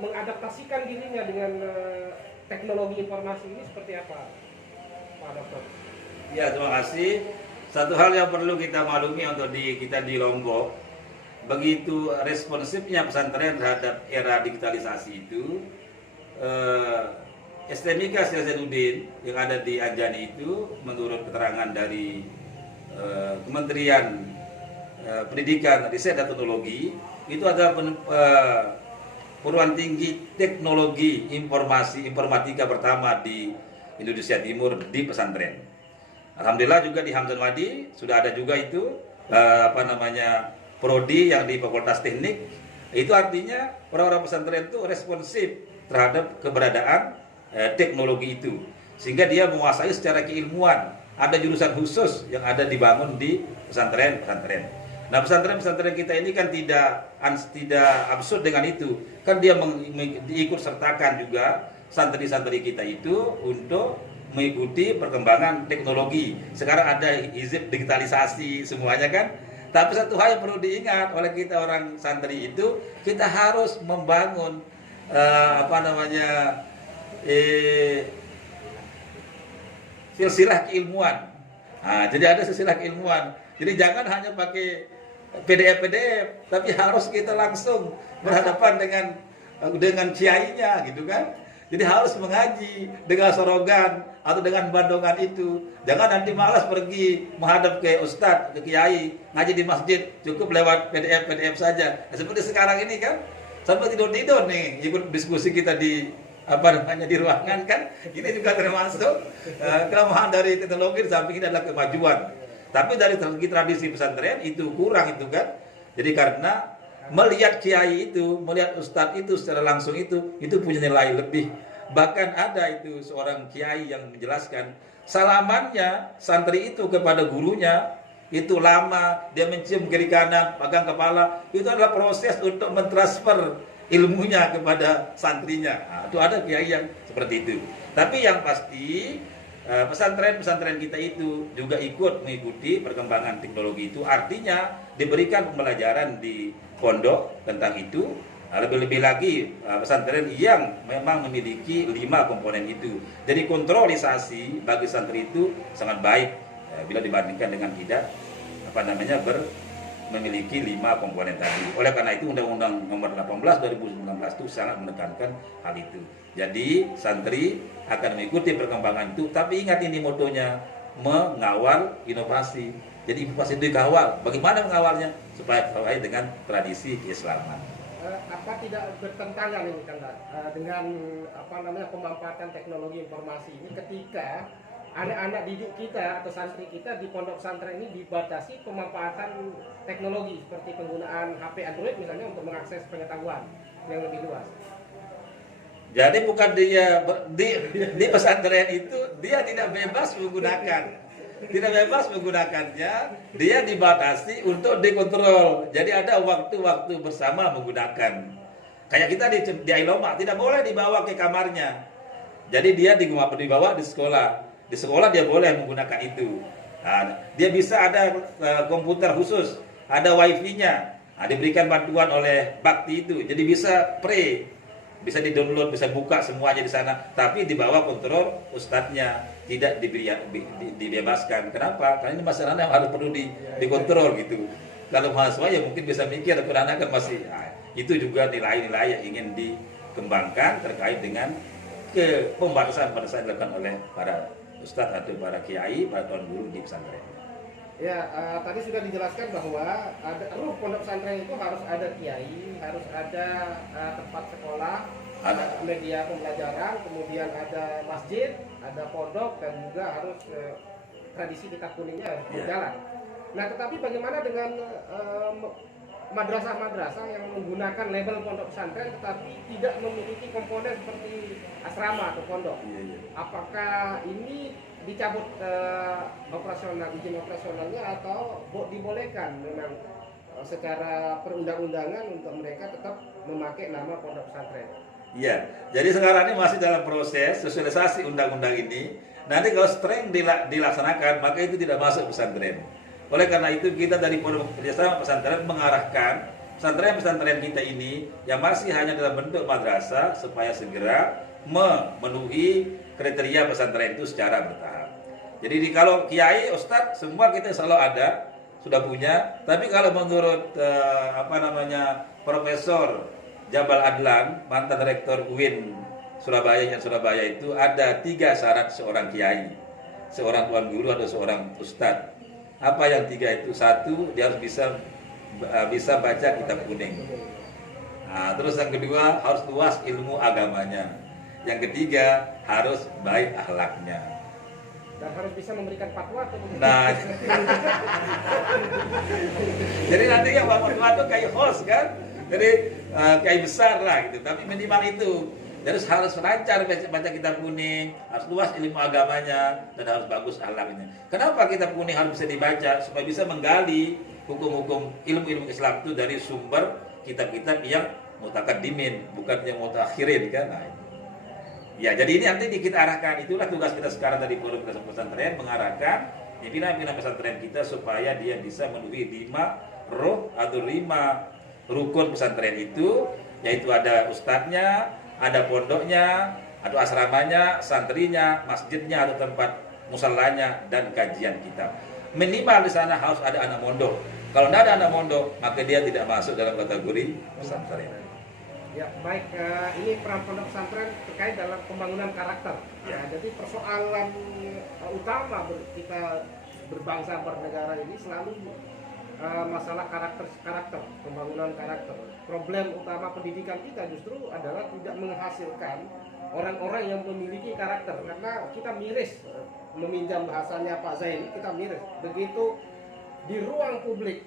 mengadaptasikan dirinya dengan teknologi informasi ini seperti apa, Pak Dokter? Ya, terima kasih. Satu hal yang perlu kita maklumi untuk kita di Lombok, begitu responsifnya pesantren terhadap era digitalisasi itu, STMIK Syekh Zainuddin yang ada di Anjani itu, menurut keterangan dari Kementerian Pendidikan, Riset dan Teknologi, itu adalah perguruan tinggi teknologi informatika pertama di Indonesia Timur di pesantren. Alhamdulillah juga di Hamdan Wadi sudah ada juga itu prodi yang di Fakultas Teknik. Itu artinya orang-orang pesantren itu responsif terhadap keberadaan teknologi itu, sehingga dia menguasai secara keilmuan. Ada jurusan khusus yang ada dibangun di pesantren. Nah, pesantren kita ini kan tidak absurd dengan itu. Kan dia diikut sertakan juga santri-santri kita itu untuk mengikuti perkembangan teknologi. Sekarang ada hizib digitalisasi semuanya kan. Tapi satu hal yang perlu diingat oleh kita orang santri itu, kita harus membangun silsilah keilmuan. Nah, jadi ada silsilah keilmuan. Jadi jangan hanya pakai PDF, tapi harus kita langsung berhadapan dengan kiainya gitu kan. Jadi harus mengaji dengan sorogan atau dengan bandongan itu. Jangan nanti malas pergi menghadap ke ustadz, ke kiai, ngaji di masjid, cukup lewat PDF saja. Nah, seperti sekarang ini kan, sampai tidur nih ikut diskusi kita di di ruangan kan. Ini juga termasuk kelemahan dari teknologi. Di samping ini adalah kemajuan. Tapi dari segi tradisi pesantren itu kurang itu kan. Jadi karena melihat kiai itu, melihat ustadz itu secara langsung itu punya nilai lebih. Bahkan ada itu seorang kiai yang menjelaskan salamannya santri itu kepada gurunya itu lama, dia mencium kiri kanan, pegang kepala, itu adalah proses untuk mentransfer ilmunya kepada santrinya. Nah, itu ada kiai yang seperti itu. Tapi yang pasti pesantren-pesantren kita itu juga ikut mengikuti perkembangan teknologi itu, artinya diberikan pembelajaran di pondok tentang itu. Lebih-lebih lagi pesantren yang memang memiliki 5 komponen itu. Jadi kontrolisasi bagi santri itu sangat baik bila dibandingkan dengan tidak memiliki 5 komponen tadi. Oleh karena itu Undang-Undang Nomor 18 2019 itu sangat menekankan hal itu. Jadi santri akan mengikuti perkembangan itu, tapi ingat ini motonya, mengawal inovasi. Jadi inovasi itu dikawal. Bagaimana mengawalnya? Supaya sesuai dengan tradisi keislaman. Apa tidak bertentangan ini kan dengan pemanfaatan teknologi informasi ini ketika anak-anak didik kita atau santri kita di pondok pesantren ini dibatasi pemanfaatan teknologi seperti penggunaan HP Android misalnya untuk mengakses pengetahuan yang lebih luas. Jadi bukan dia di pesantren itu dia tidak bebas menggunakannya, dia dibatasi untuk dikontrol. Jadi ada waktu-waktu bersama menggunakan. Kayak kita di Ailoma tidak boleh dibawa ke kamarnya. Jadi dia dibawa di sekolah. Di sekolah dia boleh menggunakan itu. Nah, dia bisa ada komputer khusus, ada wifi-nya. Nah, diberikan bantuan oleh bakti itu. Jadi bisa bisa di-download, bisa buka semuanya di sana, tapi di bawah kontrol ustadznya, tidak dibebaskan. Kenapa? Karena ini masalah yang harus perlu dikontrol gitu. Kalau mahasiswa ya mungkin bisa mikir, tapi anak kan masih itu juga nilai-nilai yang ingin dikembangkan terkait dengan pembatasan-pembatasan dilakukan oleh para ustadz atau para kiai, para tuan guru di pesantren. Ya, tadi sudah dijelaskan bahwa pondok pesantren itu harus ada kiai, harus ada tempat sekolah, ada media pembelajaran, kemudian ada masjid, ada pondok, dan juga harus tradisi kitab kuningnya berjalan. Nah, tetapi bagaimana dengan madrasah-madrasah yang menggunakan label pondok pesantren tetapi tidak memiliki komponen seperti asrama atau pondok? Apakah ini dicabut izin operasionalnya atau dibolehkan memang secara perundang-undangan untuk mereka tetap memakai nama pondok pesantren? Iya, jadi sekarang ini masih dalam proses sosialisasi undang-undang ini. Nanti kalau streng dilaksanakan, maka itu tidak masuk pesantren. Oleh karena itu kita dari Pondok Kerjasama Pesantren mengarahkan pesantren-pesantren kita ini yang masih hanya dalam bentuk madrasah supaya segera memenuhi kriteria pesantren itu secara bertahap. Jadi kalau kiai, ustadz, semua kita selalu ada, sudah punya. Tapi kalau menurut Profesor Jabal Adlan, mantan rektor UIN Surabaya itu ada 3 syarat seorang kiai, seorang tuan guru atau seorang ustadz. Apa yang 3 itu? 1, dia harus bisa baca kitab kuning. Nah, terus yang kedua harus luas ilmu agamanya. Yang ketiga harus baik akhlaknya. Dan harus bisa memberikan fatwa atau Nah, jadi nanti yang fatwa itu kayak host kan, jadi kayak besar lah gitu. Tapi minimal itu. Jadi harus lancar baca kitab kuning, harus luas ilmu agamanya, dan harus bagus akhlaknya. Kenapa kitab kuning harus bisa dibaca? Supaya bisa menggali hukum-hukum ilmu-ilmu Islam itu dari sumber kitab-kitab yang mutakaddimin, bukan yang mutakhirin kan. Nah, ya, jadi ini nanti kita arahkan, itulah tugas kita sekarang dari Forum Pesantren, mengarahkan pimpinan-pimpinan pesantren kita supaya dia bisa memenuhi 5 roh atau 5 rukun pesantren itu, yaitu ada ustadznya, ada pondoknya, atau asramanya, santrinya, masjidnya, atau tempat musallanya, dan kajian kitab. Minimal di sana harus ada anak mondok. Kalau tidak ada anak mondok, maka dia tidak masuk dalam kategori pesantren. Ya, baik. Ini peran pondok pesantren terkait dalam pembangunan karakter. Ya, jadi persoalan utama kita berbangsa bernegara ini selalu masalah karakter, pembangunan karakter. Problem utama pendidikan kita justru adalah tidak menghasilkan orang-orang yang memiliki karakter, karena kita miris, meminjam bahasanya Pak Zain, kita miris. Begitu di ruang publik,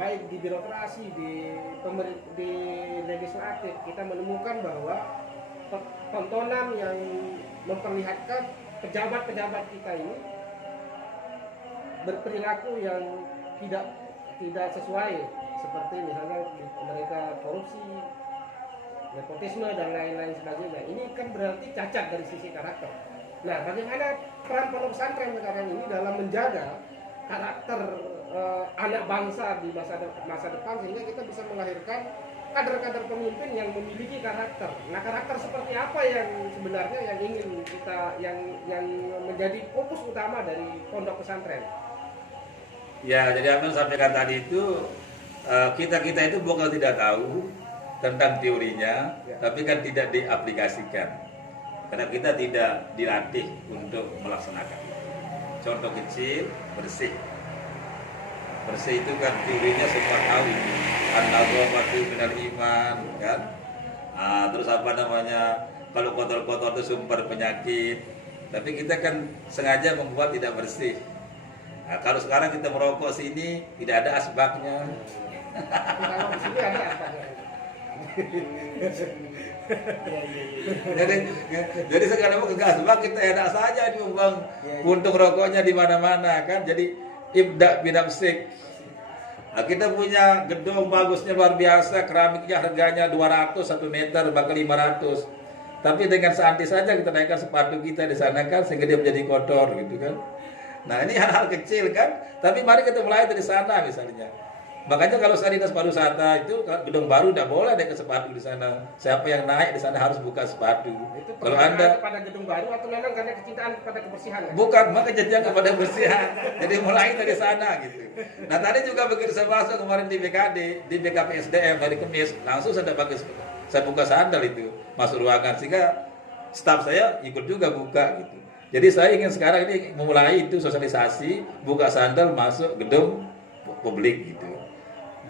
baik di birokrasi, di legislatif, kita menemukan bahwa tontonan yang memperlihatkan pejabat-pejabat kita ini berperilaku yang tidak sesuai, seperti misalnya mereka korupsi, nepotisme dan lain-lain sebagainya. Ini kan berarti cacat dari sisi karakter. Nah, bagaimana peran pondok pesantren sekarang ini dalam menjaga karakter anak bangsa di masa depan, sehingga kita bisa melahirkan kader-kader pemimpin yang memiliki karakter. Nah, karakter seperti apa yang sebenarnya yang ingin kita yang menjadi fokus utama dari pondok pesantren? Ya, jadi apa yang sampaikan tadi itu, kita itu bukan tidak tahu tentang teorinya, ya, tapi kan tidak diaplikasikan, karena kita tidak dilatih untuk melaksanakan. Contoh kecil, bersih itu kan teorinya semua tahu, an-nadhafatu minal iman kan. Terus kalau kotor-kotor itu sumber penyakit, tapi kita kan sengaja membuat tidak bersih. Nah, kalau sekarang kita merokok sini tidak ada asbaknya. Kalau di sini ada asbaknya. jadi sekarang mau ke asbak kita enak saja dibuang puntung rokoknya di mana-mana kan. Jadi ibda binafsik. Nah, kita punya gedung bagusnya luar biasa, keramiknya harganya 200 1 meter bahkan 500. Tapi dengan seanti saja kita naikkan sepatu kita di sana kan, sehingga dia menjadi kotor gitu kan. Nah, ini hal-hal kecil kan, tapi mari kita mulai dari sana misalnya. Makanya kalau saya dinas pariwisata itu gedung baru tidak boleh ada sepatu di sana. Siapa yang naik di sana harus buka sepatu. Itu kalau Anda kepada gedung baru atau memang karena kecintaan kepada kebersihan? Bukan, maka kecintaan kepada kebersihan. Jadi mulai dari sana gitu. Nah, tadi juga begitu saya masuk kemarin di BKD, di BKP SDM hari Kamis, langsung saya buka sandal itu masuk ruangan, sehingga staf saya ikut juga buka gitu. Jadi saya ingin sekarang ini memulai itu sosialisasi, buka sandal masuk gedung publik gitu.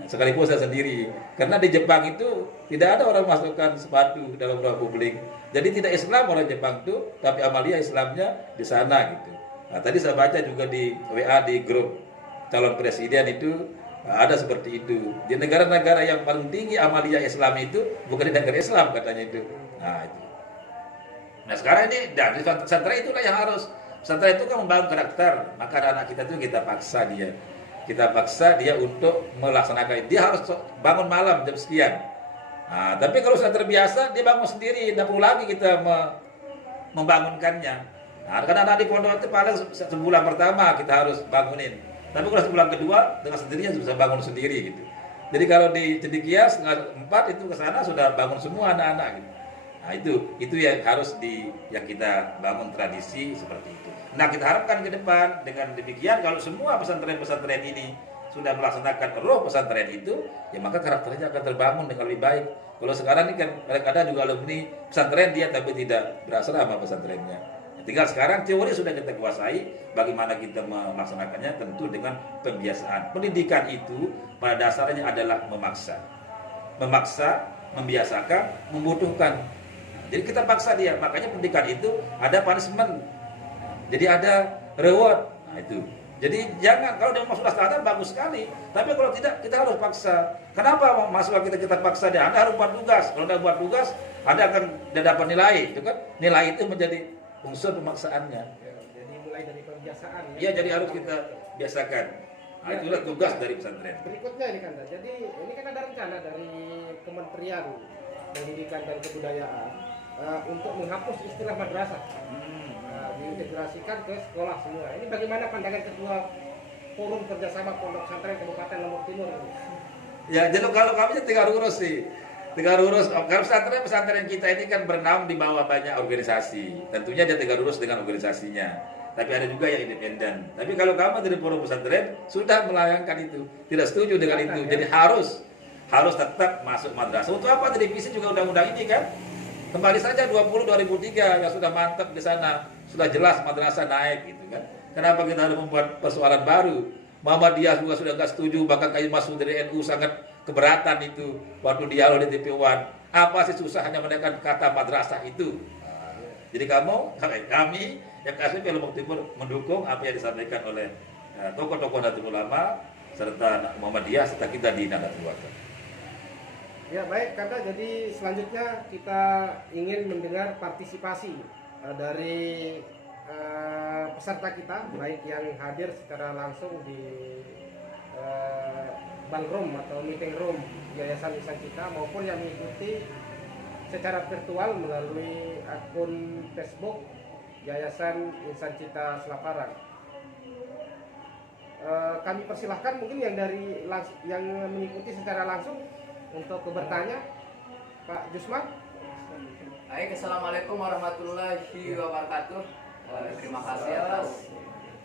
Sekalipun saya sendiri, karena di Jepang itu tidak ada orang masukkan sepatu dalam ruang publik. Jadi tidak Islam orang Jepang itu, tapi amalia Islamnya di sana gitu. Nah, tadi saya baca juga di WA di grup calon presiden itu ada seperti itu. Di negara-negara yang paling tinggi amalia Islam itu bukan di negara Islam katanya itu. Nah itu. Nah sekarang ini dari pesantren itulah yang harus. Pesantren itu kan membangun karakter, maka anak kita itu kita paksa dia untuk melaksanakan. Dia harus bangun malam jam sekian. Nah, tapi kalau sudah terbiasa dia bangun sendiri, tidak perlu lagi kita membangunkannya. Nah, karena anak di pondok itu paling sebulan pertama kita harus bangunin. Tapi kalau sebulan kedua dengan sendirinya bisa bangun sendiri gitu. Jadi kalau di Cendekia setengah 4 itu ke sana sudah bangun semua anak-anak gitu. Nah, itu yang harus yang kita bangun tradisi seperti itu. Nah, kita harapkan ke depan dengan demikian kalau semua pesantren-pesantren ini sudah melaksanakan roh pesantren itu, ya maka karakternya akan terbangun dengan lebih baik. Kalau sekarang ini kan kadang-kadang juga alumni pesantren dia tapi tidak berasrama pesantrennya. Tinggal sekarang teori sudah kita kuasai, bagaimana kita melaksanakannya tentu dengan pembiasaan. Pendidikan itu pada dasarnya adalah memaksa, membiasakan, membutuhkan. Jadi kita paksa dia, makanya pendidikan itu ada punishment, jadi ada reward. Nah, itu. Jadi jangan, kalau dia masuk standar bagus sekali, tapi kalau tidak kita harus paksa. Kenapa mahasiswa kita paksa dia? Anda harus buat tugas. Kalau Anda buat tugas, Anda akan dapat nilai, itu kan? Nilai itu menjadi unsur pemaksaannya. Ya, jadi mulai dari pembiasaan. Iya, jadi harus kita biasakan. Nah, itulah tugas dari pesantren. Berikutnya ini kan, jadi ini kan ada rencana dari Kementerian Pendidikan dan Kebudayaan untuk menghapus istilah madrasah, diintegrasikan ke sekolah semua. Ini bagaimana pandangan Ketua Forum Kerjasama Pondok Pesantren Kabupaten Lombok Timur? Ya, jadi kalau kami tinggal urus sih. Tinggal urus, kalau pesantren kita ini kan bernaung di bawah banyak organisasi. Tentunya dia tinggal urus dengan organisasinya. Tapi ada juga yang independen. Tapi kalau kamu dari forum pesantren sudah melayangkan itu, tidak setuju dengan itu. Jadi harus tetap masuk madrasah. Untuk apa direvisi juga undang-undang ini kan? Kembali saja 2003 yang sudah mantap di sana, sudah jelas madrasah naik gitu kan. Kenapa kita harus membuat persoalan baru? Muhammadiyah juga sudah nggak setuju, bahkan kayu masuk dari NU sangat keberatan itu waktu dialog di TV1. Apa sih susah hanya menekan kata madrasah itu? Jadi kami yang KSP Lombok Timur mendukung apa yang disampaikan oleh tokoh-tokoh Nahdlatul Ulama serta Muhammadiyah serta kita di Nahdlatul Ulama. Ya baik Kanda, jadi selanjutnya kita ingin mendengar partisipasi dari peserta kita, baik yang hadir secara langsung di ballroom atau meeting room Yayasan Insan Cita maupun yang mengikuti secara virtual melalui akun Facebook Yayasan Insan Cita Selaparang. Kami persilahkan mungkin yang mengikuti secara langsung untuk bertanya, Pak Jusman. Baik, assalamualaikum warahmatullahi wabarakatuh. Terima kasih atas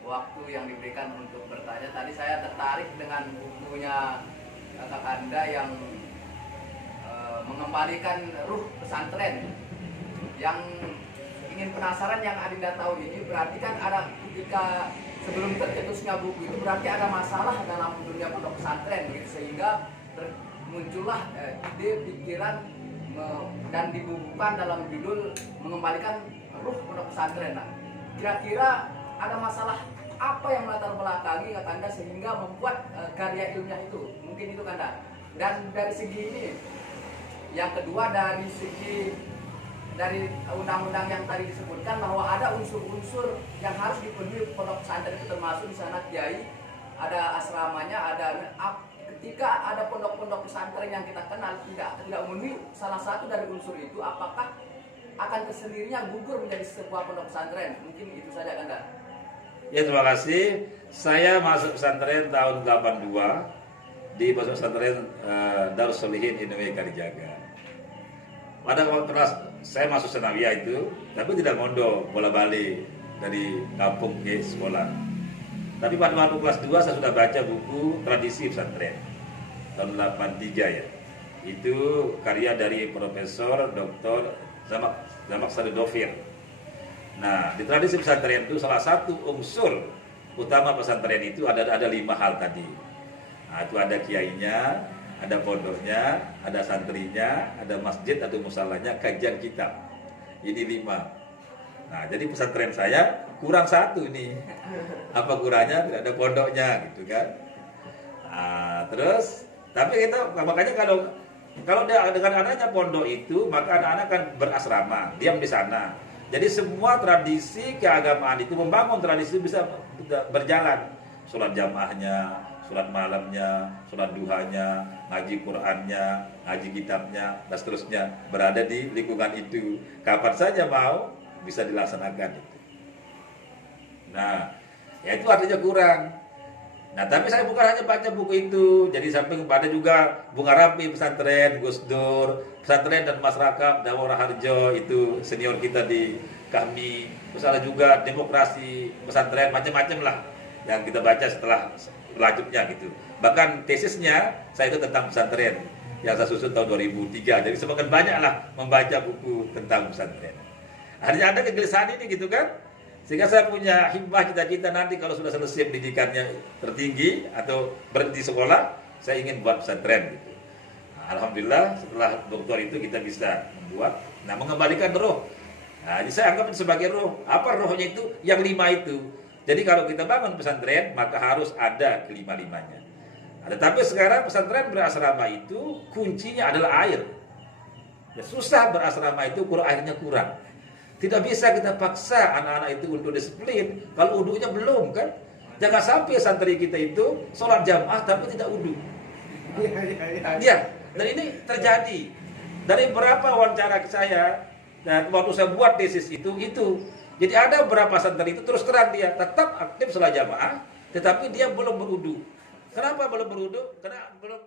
waktu yang diberikan untuk bertanya. Tadi saya tertarik dengan bukunya Kakak Anda yang mengembalikan ruh pesantren. Yang ingin penasaran yang Adinda tahu ini berarti kan ada ketika sebelum tercetusnya buku itu berarti ada masalah dalam dunia pondok pesantren gitu, sehingga muncullah ide pikiran dan dibukukan dalam judul mengembalikan ruh pondok pesantren. Nah, kira-kira ada masalah apa yang melatar belakangi Kanda sehingga membuat karya ilmiah itu? Mungkin itu Kanda. Dan dari segi ini, yang kedua dari segi dari undang-undang yang tadi disebutkan bahwa ada unsur-unsur yang harus dipenuhi pondok pesantren itu, termasuk di sana kiai, ada asramanya, ada ketika ada pondok-pondok pesantren yang kita kenal tidak memenuhi salah satu dari unsur itu, apakah akan tersendirinya gugur menjadi sebuah pondok pesantren? Mungkin itu saja Kanda. Ya, terima kasih. Saya masuk pesantren tahun 82 di pondok pesantren Darus Solihin Inwe Kalijaga. Pada waktu saya masuk Senawiyah itu, tapi tidak mondok, bola balik dari kampung ke sekolah. Tapi pada waktu kelas 2 saya sudah baca buku Tradisi Pesantren tahun 83 ya. Itu karya dari Profesor Dr. Zamak Saridovir. Nah, di Tradisi Pesantren itu salah satu unsur utama pesantren itu ada 5 hal tadi. Nah, itu ada kiainya, ada pondoknya, ada santrinya, ada masjid atau musallanya, kajian kitab. Ini 5. Nah, jadi pesantren saya kurang 1 ini. Apa kurangnya? Tidak ada pondoknya gitu kan. Nah, terus tapi kita makanya kalau dengan adanya pondok itu, maka anak-anak kan berasrama, diam di sana. Jadi semua tradisi keagamaan itu, membangun tradisi bisa berjalan. Sholat jamaahnya, sholat malamnya, sholat duhanya, ngaji Qur'annya, ngaji kitabnya, dan seterusnya berada di lingkungan itu. Kapan saja mau bisa dilaksanakan itu. Nah, ya itu artinya kurang. Nah, tapi saya bukan hanya baca buku itu, jadi samping pada juga Bunga Rapi pesantren, Gus Dur, pesantren dan masyarakat, Dawara Harjo itu senior kita di kami, terus ada juga demokrasi pesantren, macam-macam lah yang kita baca setelah lanjutnya gitu. Bahkan tesisnya saya itu tentang pesantren yang saya susun tahun 2003, jadi semakin banyak lah membaca buku tentang pesantren. Artinya ada kegelisahan ini gitu kan? Sehingga saya punya himbah cita-cita nanti kalau sudah selesai pendidikannya tertinggi atau berhenti sekolah, saya ingin buat pesantren gitu. Nah, alhamdulillah setelah doktor itu kita bisa membuat, mengembalikan roh. Nah, jadi saya anggap itu sebagai roh. Apa rohnya itu? Yang 5 itu. Jadi kalau kita bangun pesantren, maka harus ada kelima-limanya. Tetapi sekarang pesantren berasrama itu kuncinya adalah air. Ya, susah berasrama itu kalau airnya kurang. Tidak bisa kita paksa anak-anak itu untuk disiplin kalau uduknya belum kan. Jangan sampai santri kita itu sholat jamaah tapi tidak uduk. Ya, dan ini terjadi. Dari beberapa wawancara saya dan waktu saya buat tesis itu. Jadi ada beberapa santri itu terus terang dia tetap aktif sholat jamaah, tetapi dia belum beruduk. Kenapa belum beruduk? Karena belum